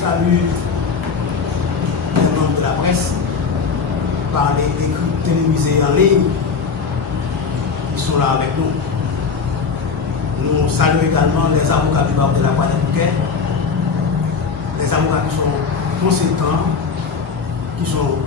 salue les membres de la presse par les écrits télévisés en ligne qui sont là avec nous. Nous saluons également les avocats du barreau de la Croix-des-Bouquets, les avocats qui sont conséquents, qui sont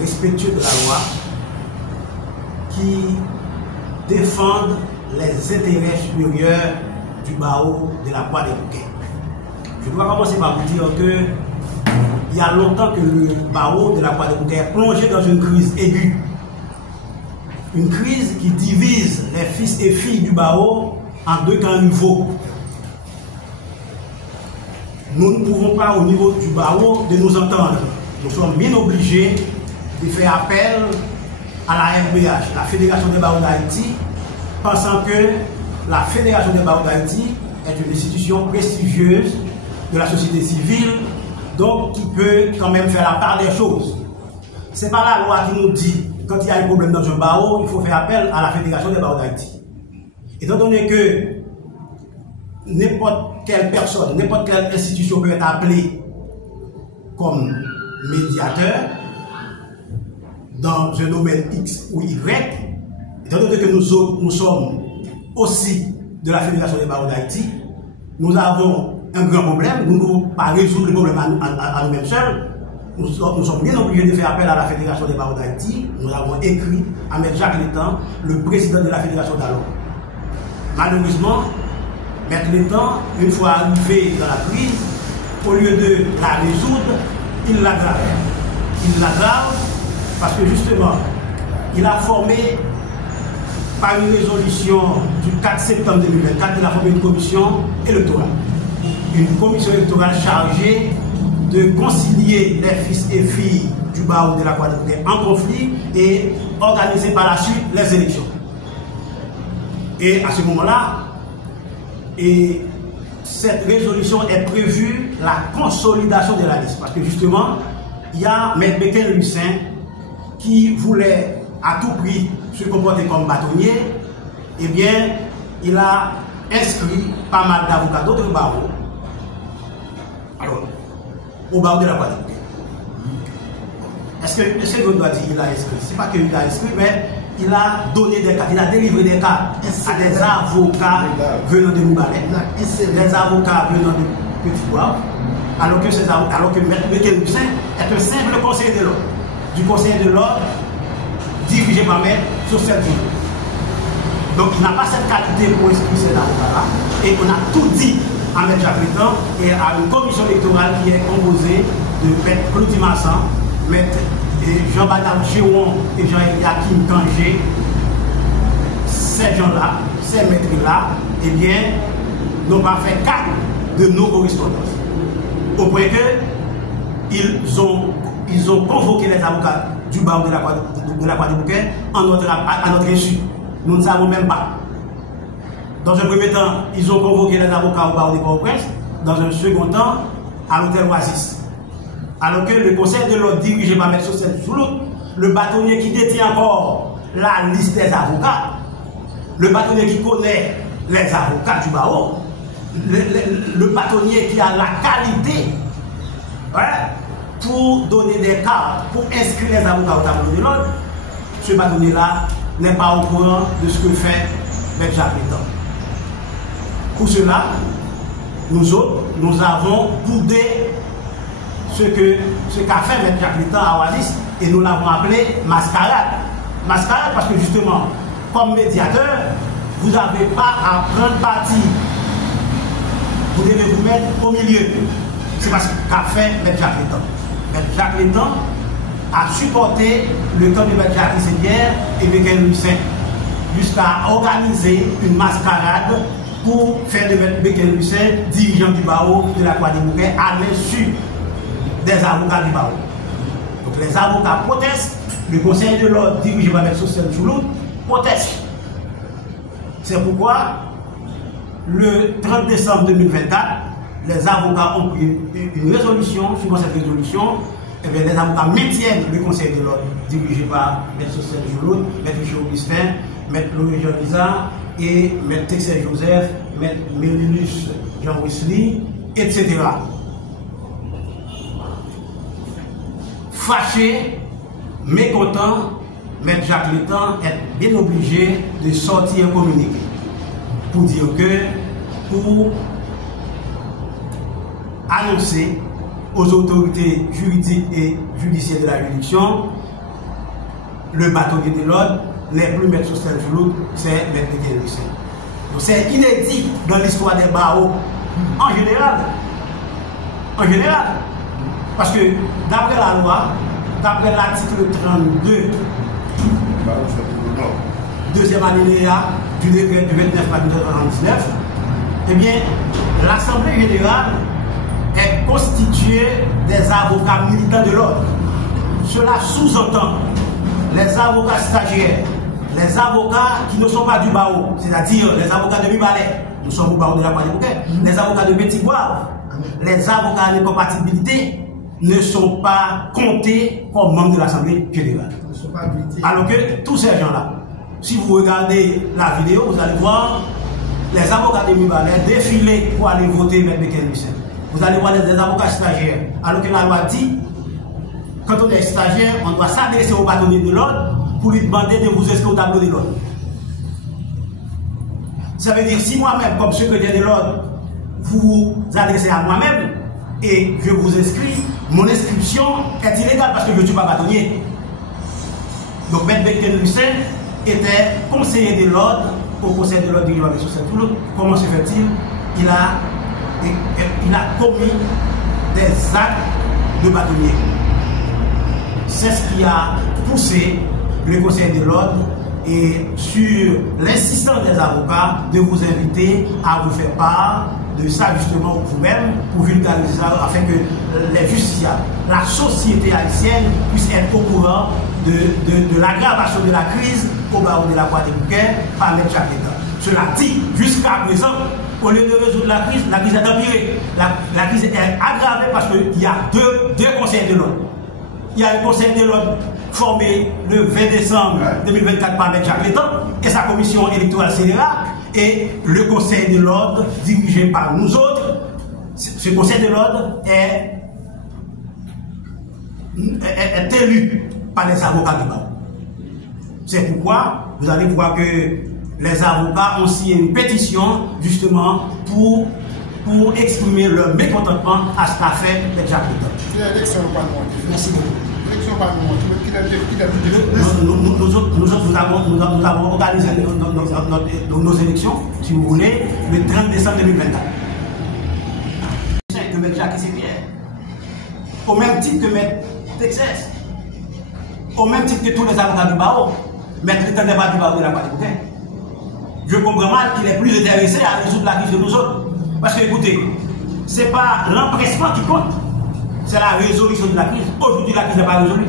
respectueux de la loi, qui défendent les intérêts supérieurs du barreau de la Croix-des-Bouquets. Je dois commencer par vous dire que il y a longtemps que le barreau de la Croix-des-Bouquets est plongé dans une crise aiguë. Une crise qui divise les fils et filles du barreau en deux camps rivaux. Nous ne pouvons pas, au niveau du barreau, de nous entendre. Nous sommes bien obligés de faire appel à la FBH, la Fédération des barreaux d'Haïti, pensant que la Fédération des barreaux d'Haïti est une institution prestigieuse de la société civile, donc qui peut quand même faire la part des choses. Ce n'est pas la loi qui nous dit, quand il y a un problème dans un barreau, il faut faire appel à la Fédération des barreaux d'Haïti. Étant donné que n'importe quelle personne, n'importe quelle institution peut être appelée comme médiateur dans un domaine X ou Y, étant donné que nous autres, nous sommes aussi de la Fédération des barreaux d'Haïti, nous avons un grand problème, nous ne pouvons pas résoudre le problème à nous-mêmes seuls. Nous sommes bien obligés de faire appel à la Fédération des barreaux d'Haïti. Nous avons écrit à M. Jacques Létan, le président de la Fédération d'alors. Malheureusement, M. Létan, une fois arrivé dans la crise, au lieu de la résoudre, il l'aggrave. Il l'aggrave parce que justement, il a formé, par une résolution du 4 septembre 2024, il a formé une commission électorale. Une commission électorale chargée de concilier les fils et filles du barreau de la Croix-des-Bouquets en conflit et organiser par la suite les élections. Et à ce moment-là, cette résolution est prévue la consolidation de la liste. Parce que justement, il y a M. Bekel-Lucin qui voulait à tout prix se comporter comme bâtonnier. Eh bien, il a inscrit pas mal d'avocats d'autres barreaux. Alors, au barreau de la Croix-des-Bouquets. Est-ce que je dois dire qu'il a inscrit? Ce n'est pas qu'il a inscrit, mais il a donné des cartes, il a délivré des cartes à des avocats venant de Moubalet, des avocats venant de Petit Bois, alors que M. Bekel-Lucin est un simple conseiller de l'ordre, du conseiller de l'ordre dirigé par M. Socel Djoulot. Donc il n'a pas cette qualité pour inscrire ces avocats-là, et on a tout dit à M. Jacques Létan et à une commission électorale qui est composée de M. Claudie Massan, M. Jean-Baptiste Chéron et Jean-Yakim Kangé. Ces gens-là, ces maîtres-là, eh bien, n'ont pas fait cas de nos correspondances. Au point que ils ont convoqué les avocats du barreau de la Croix-des-Bouquets à notre insu. Nous ne savons même pas. Dans un premier temps, ils ont convoqué les avocats au barreau de Port-au-Prince. Dans un second temps, à l'hôtel Oasis. Alors que le conseil de l'ordre dirigé par M. Socel Djoulot, le bâtonnier qui détient encore la liste des avocats, le bâtonnier qui connaît les avocats du barreau, le bâtonnier qui a la qualité pour donner des cartes, pour inscrire les avocats au tableau de l'ordre, ce bâtonnier-là n'est pas au courant de ce que fait M. Jacques Létan. Pour cela, nous autres, nous avons boudé ce qu'a fait M. Jacques Létan à Oasis et nous l'avons appelé mascarade. Mascarade parce que justement, comme médiateur, vous n'avez pas à prendre parti. Vous devez vous mettre au milieu. C'est parce qu'a fait M. Jacques Létan. M. Jacques Létan a supporté le camp de M. Jacques Issédière et Bekel-Lucin jusqu'à organiser une mascarade pour faire de M. Bekel-Lucin dirigeant du barreau de la Croix-des-Bouquets à l'insu des avocats du barreau. Donc les avocats protestent, le conseil de l'ordre dirigé par M. Socel Djoulot proteste. C'est pourquoi le 30 décembre 2024, les avocats ont pris une résolution. Suivant cette résolution, eh bien, les avocats maintiennent le conseil de l'ordre dirigé par M. Socel Djoulot, M. Michel Augustin, M. Louis Jean Lisa et M. Texel Joseph, M. Mélinus Jean Wesley, etc. Fâché, mécontent, M. Jacques Létan est bien obligé de sortir un communiqué pour dire que, pour annoncer aux autorités juridiques et judiciaires de la juridiction, le bâtonnier de l'ordre n'est plus maître Sosthène Jouloud, c'est maître Pétain Lucien. Donc c'est inédit dans l'histoire des barreaux en général. En général. Parce que d'après la loi, d'après l'article 32, deuxième alinéa du décret du 29 mars 1979, eh bien, l'Assemblée générale est constituée des avocats militants de l'ordre. Cela sous-entend les avocats stagiaires, les avocats qui ne sont pas du barreau, c'est-à-dire les avocats de Mibalais, nous sommes au barreau de la Guadeloupe, les avocats de Petit Bois, les avocats d'incompatibilité ne sont pas comptés comme membres de l'Assemblée générale. Alors que tous ces gens-là, si vous regardez la vidéo, vous allez voir les avocats de Mibalais défiler pour aller voter M. Pétain Lucien. Vous allez voir des avocats stagiaires. Alors que la loi dit, quand on est stagiaire, on doit s'adresser au bâtonnier de l'ordre pour lui demander de vous inscrire au tableau de l'ordre. Ça veut dire, si moi-même, comme secrétaire de l'ordre, vous vous adressez à moi-même et je vous inscris, mon inscription est illégale parce que je ne suis pas bâtonnier. Donc, M. Pétain Lucien était conseiller de l'ordre au Conseil de l'ordre de l'Union sur cette Toulouse. Comment se fait-il? Il a commis des actes de bâtonnier. C'est ce qui a poussé le Conseil de l'ordre et sur l'insistance des avocats de vous inviter à vous faire part de ça justement vous-même pour vulgariser ça afin que les justiciables, la société haïtienne puisse être au courant de l'aggravation de la crise au barreau de la Guadeloupe par M. Jacques Létan. Cela dit, jusqu'à présent, au lieu de résoudre la crise est empirée. La crise est aggravée parce qu'il y a deux conseils de l'ordre. Il y a un conseil de l'ordre formé le 20 décembre 2024 par M. Jacques Létan et sa commission électorale scélérate, et le conseil de l'ordre dirigé par nous autres. Ce conseil de l'ordre est élu par les avocats du barreau. C'est pourquoi vous allez voir que les avocats ont signé une pétition justement pour exprimer leur mécontentement à ce qu'a fait M. Jacques Létan. Merci beaucoup. Nous avons organisé nos élections, si vous voulez, le 30 décembre 2024. De M. Jacques Pierre, au même titre que M. Texas, au même titre que tous les avocats du barreau, M. Létan n'est pas du barreau de la Guadeloupe. Je comprends mal qu'il est plus intéressé à résoudre la crise de nous autres. Parce que, écoutez, ce n'est pas l'empressement qui compte, c'est la résolution de la crise. Aujourd'hui, la crise n'est pas résolue.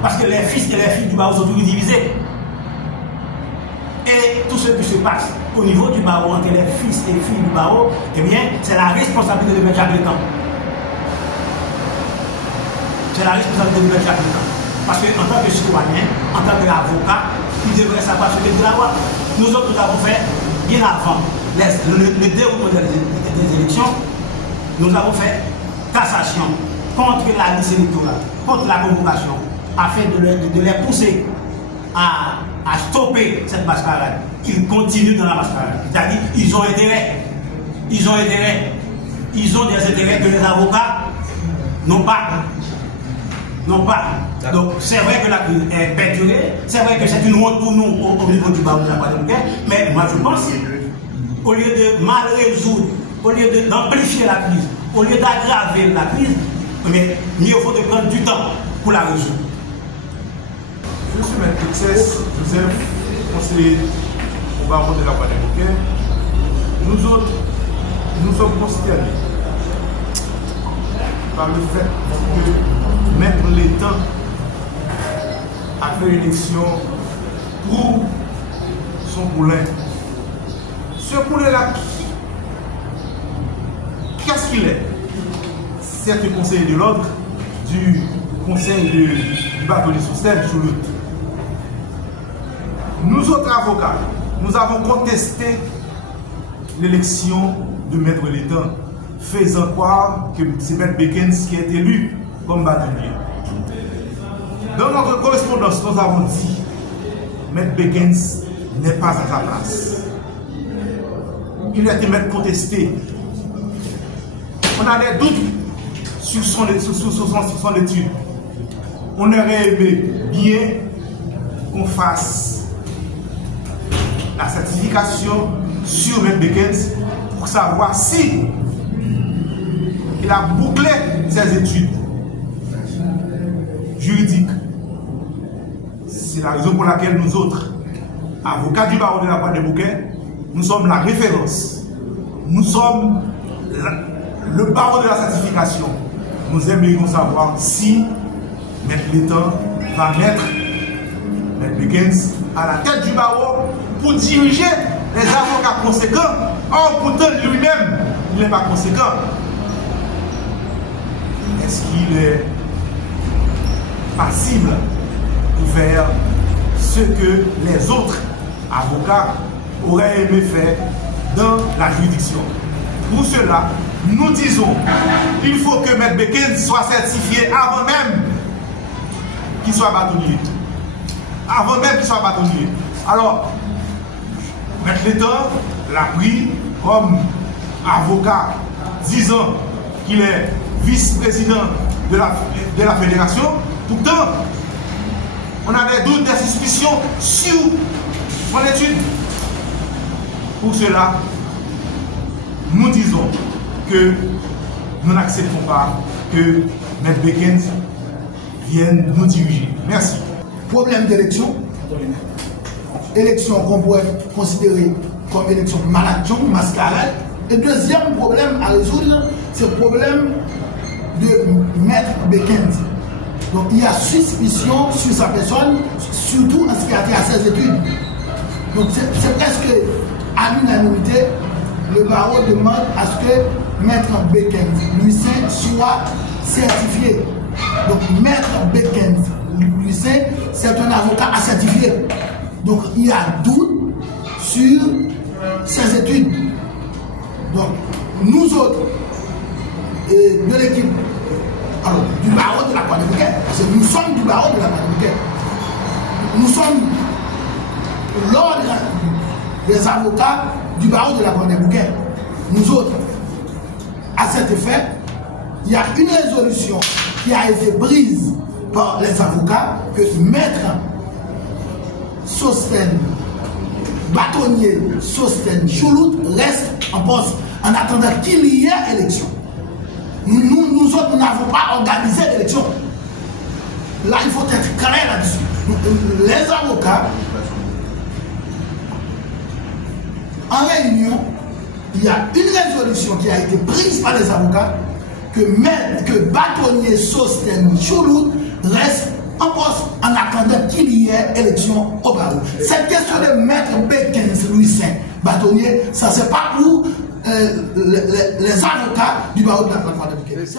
Parce que les fils et les filles du barreau sont toujours divisés. Et tout ce qui se passe au niveau du barreau entre les fils et les filles du barreau, eh bien, c'est la responsabilité de M. Jacques Létan. C'est la responsabilité de M. Jacques Létan. Parce qu'en tant que citoyen, en tant qu'avocat, il devrait savoir ce que de la loi. Nous autres, nous avons fait, bien avant le déroulement des élections, nous avons fait cassation contre la liste électorale, contre la convocation, afin de les pousser à stopper cette mascarade. Ils continuent dans la mascarade. C'est-à-dire ils ont intérêt. Ils ont intérêt. Ils ont des intérêts que les avocats n'ont pas. Non pas. Donc c'est vrai que la crise est perdurée, c'est vrai que c'est une honte pour nous au niveau du barreau de la Guadeloupe, mais moi je pense, au lieu de mal résoudre, au lieu d'amplifier la crise, au lieu d'aggraver la crise, mais mieux vaut de prendre du temps pour la résoudre. Je suis M. Texas Joseph, conseiller au barreau de la Guadeloupe. Nous autres, nous sommes consternés par le fait que M. Létan a fait une élection pour son poulain. Ce poulain-là, qu'est-ce qu'il est? C'est le conseiller de l'ordre du conseil du bâtonnier Sosthène Jouloud. Nous autres avocats, nous avons contesté l'élection de Maître Létan, faisant croire que c'est Maître Bekens qui est élu comme bâtonnier. Dans notre correspondance, nous avons dit Maître Bekens n'est pas à sa place. Il a été même contesté. On a des doutes sur son étude. On aurait aimé bien qu'on fasse la certification sur Maître Bekens pour savoir si il a bouclé ses études juridiques. C'est la raison pour laquelle nous autres, avocats du barreau de la Croix des Bouquets, nous sommes la référence. Nous sommes le barreau de la certification. Nous aimerions savoir si Maître Létan va mettre Maître Bekens à la tête du barreau pour diriger les avocats conséquents. Or, pourtant, lui-même, il n'est pas conséquent. Est-ce qu'il est passible de faire ce que les autres avocats auraient aimé faire dans la juridiction? Pour cela, nous disons qu'il faut que Maître Bekens soit certifié avant même qu'il soit bâtonnier. Avant même qu'il soit bâtonnier. Alors, Maître Létan l'a pris comme avocat disant qu'il est vice-président de la fédération. Pourtant, on a des doutes, des suspicions sur son étude. Pour cela, nous disons que nous n'acceptons pas que Maître Bekens vienne nous diriger. Merci. Problème d'élection. Élection qu'on pourrait considérer comme élection mascarade. Et deuxième problème à résoudre, c'est le problème de Maître Bekens. Donc il y a suspicion sur sa personne, surtout en ce qui a trait à ses études. Donc c'est presque à l'unanimité, le barreau demande à ce que Maître Bekens, Lucien, soit certifié. Donc Maître Bekens, Lucien, c'est un avocat à certifier. Donc il y a doute sur ses études. Donc nous autres, de l'équipe du barreau de la Croix des Bouquets, parce que nous sommes du barreau de la Croix des Bouquets, nous sommes l'ordre des avocats du barreau de la Croix des Bouquets. Nous autres, à cet effet, il y a une résolution qui a été prise par les avocats que Maître Sostène, bâtonnier Sostène Choulout reste en poste en attendant qu'il y ait élection. Nous autres, nous n'avons pas organisé l'élection. Là, il faut être clair là-dessus. Les avocats, en réunion, il y a une résolution qui a été prise par les avocats que bâtonnier Sostène Choulout reste en poste en attendant qu'il y ait élection au barreau. Cette question de Maître Bekens Lucien bâtonnier, ça c'est pas pour les avocats du barreau de la Croix des Bouquets.